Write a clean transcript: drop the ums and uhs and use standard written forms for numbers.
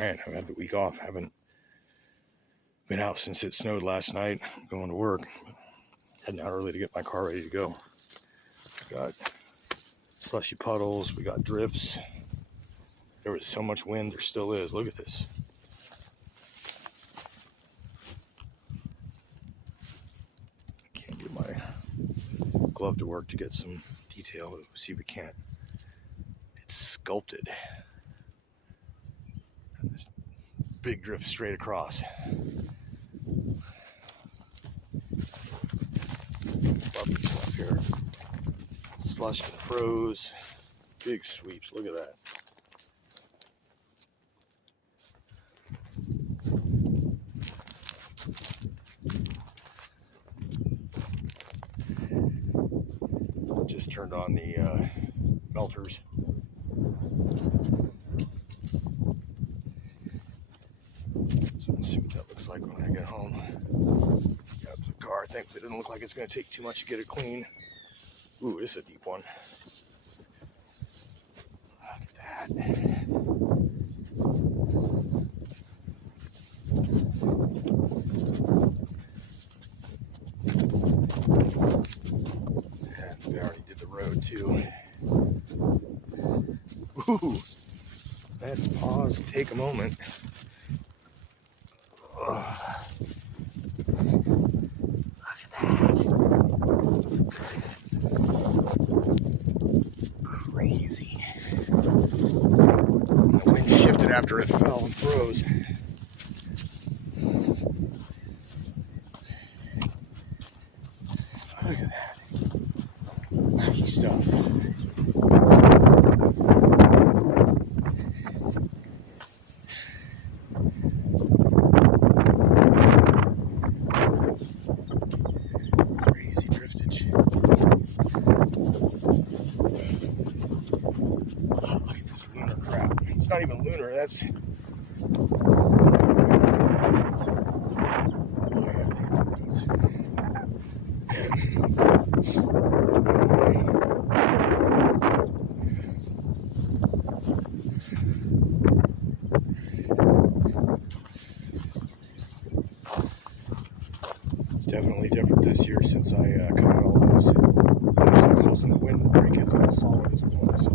alright. I've had the week off. Haven't been out since it snowed last night. I'm going to work. Heading out early to get my car ready to go. We got slushy puddles. We got drifts. There was so much wind. There still is. Look at this. Can't get my glove to work to get some detail. We'll see if we can't. It's sculpted. And this big drift straight across. Lovely stuff here. Slushed and froze. Big sweeps. Look at that. Just turned on the melters. So we'll see what that looks like when I get home. Got the car. Thankfully, it doesn't look like it's going to take too much to get it clean. Ooh, this is a deep one. Look at that. And we already did the road too. Ooh, let's pause and take a moment. Crazy. The wind shifted after it fell and froze. Look at that. Wacky stuff. Crazy driftage. Oh, look at this lunar crap. It's not even lunar, that's... Oh yeah, they hit the roads. It's definitely different this year since I cut out all those holes in the windbreak. It's not as solid as it was.